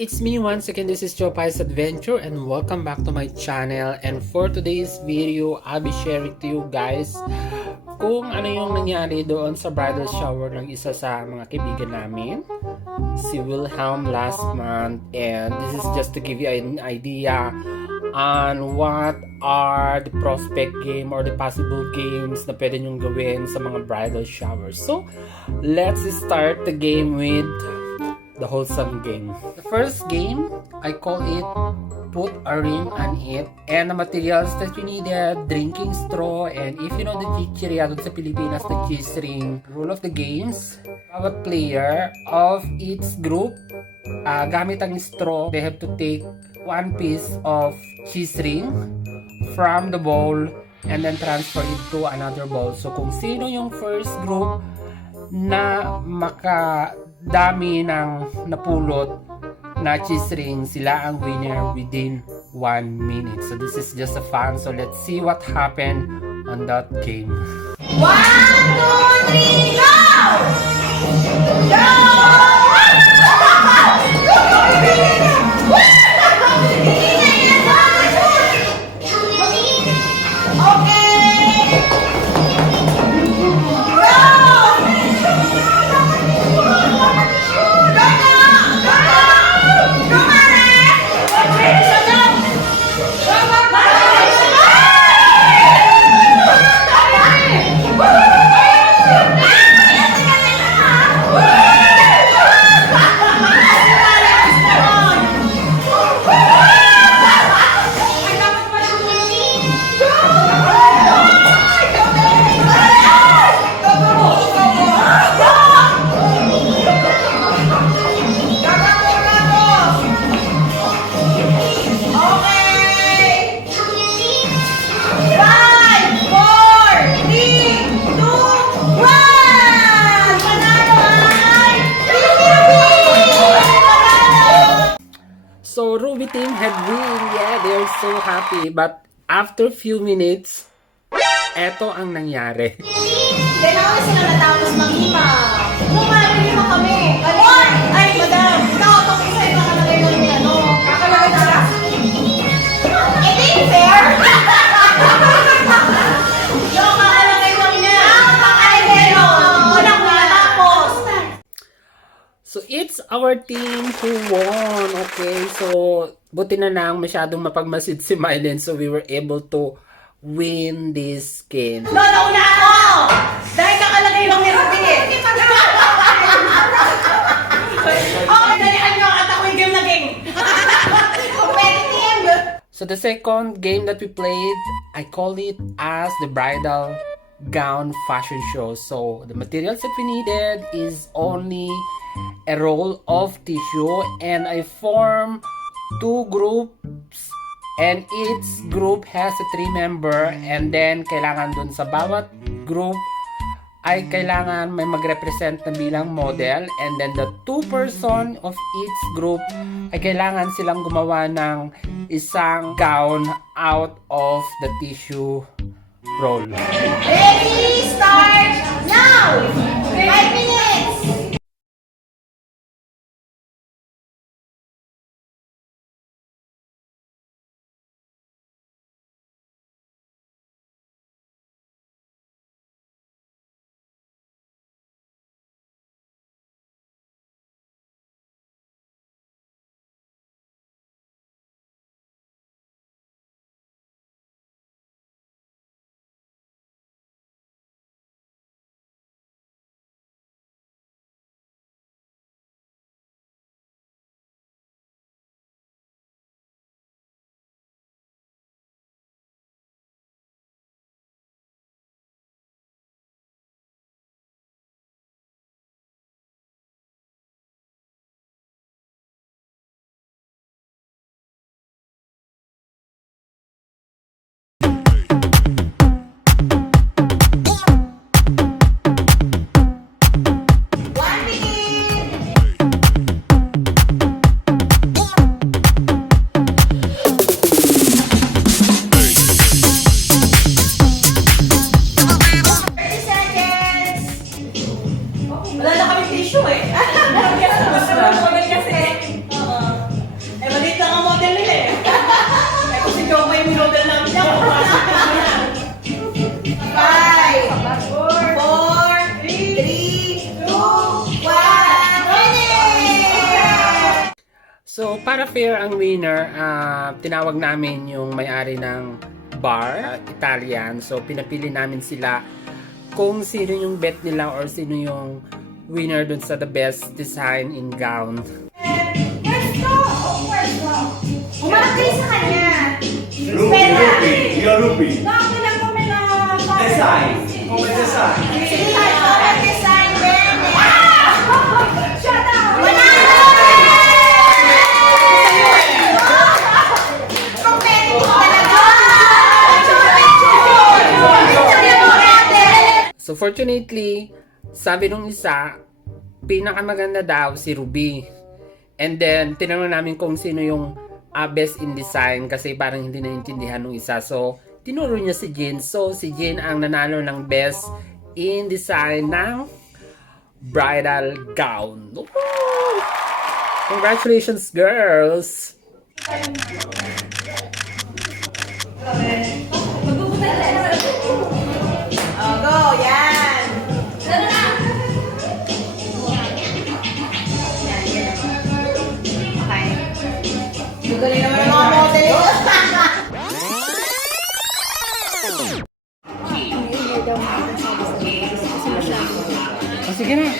It's me once again, this is Jopai's Adventure and welcome back to my channel. And for today's video, I'll be sharing to you guys kung ano yung nangyari doon sa bridal shower ng isa sa mga kaibigan namin, si Wilhelm, last month. And this is just to give you an idea on what are the prospect game or the possible games na pwede nyong gawin sa mga bridal showers. So, let's start the game with the wholesome game. The first game, I call it put a ring on it, and the materials that you need are drinking straw, and if you know the chichirya dun sa Pilipinas, the cheese ring. Rule of the games, bawat player of each group, gamit ang straw, they have to take one piece of cheese ring from the bowl and then transfer it to another bowl. So kung sino yung first group na makadami ng napulot na cheese ring, sila ang winner within 1 minute. So this is just a fun. So let's see what happened on that game. 1, 2, 3, go! Go! So Ruby team had win. Yeah, they're so happy. But after few minutes, eto ang nangyari. Then ako sila natapos mag-ima. Lumalima kami. Oy! Ay, madam! Ikaw, itong isa yung nakalagay lang niya, no? Kakalagay na lang. It ain't fair! Yung kakalagay lang niya. Kakalagay lang. Unang-una tapos. So it's our team who won. Okay, so buti na lang masyadong mapagmasid si Mylen, so we were able to win this game. No, nauna ako! Dahil nakalagay lang ni Ruby. Okay, dalihan nyo at ako'y game na game. Competitive! So the second game that we played, I call it as the bridal gown fashion show. So the materials that we needed is only a roll of tissue, and I form two groups, and each group has a 3-member, and then kailangan dun sa bawat group ay kailangan may mag-represent na bilang model, and then the 2 person of each group ay kailangan silang gumawa ng isang gown out of the tissue roll. Ready, start now! 5 minutes! So, para fair ang winner, tinawag namin yung may-ari ng bar, Italian. So, pinapili namin sila kung sino yung bet nila or sino yung winner dun sa the best design in gown. Pwesto! Pwesto! Umarap kayo sa kanya. Rupi. Ako lang po may Design. Come design. Sige, comment design, Ben. Shut up! Wala na! Competitive talaga! So, fortunately, sabi nung isa, pinakamaganda daw si Ruby. And then, tinanong namin kung sino yung best in design kasi parang hindi naintindihan nung isa. So, tinuro niya si Jean. So, si Jean ang nanalo ng best in design ng bridal gown. Woo! Congratulations, girls! Oh, go! Yan! Okay. Galing naman ang mga model. Oh, sige na.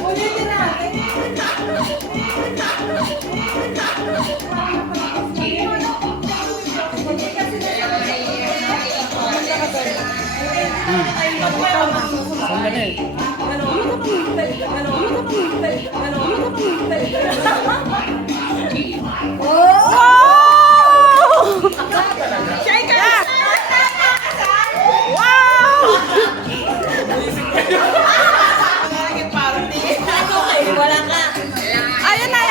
Ulitin natin. Sandali. Ayan na.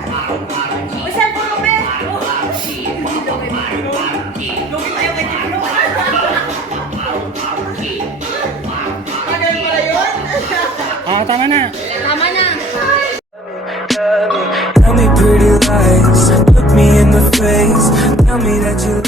Sapa. Uy, sir, puno pe. Lugi tayo kay Tino. Tagal pala yun. Tama na. Tell me pretty lies, look me in the face. Tell me that you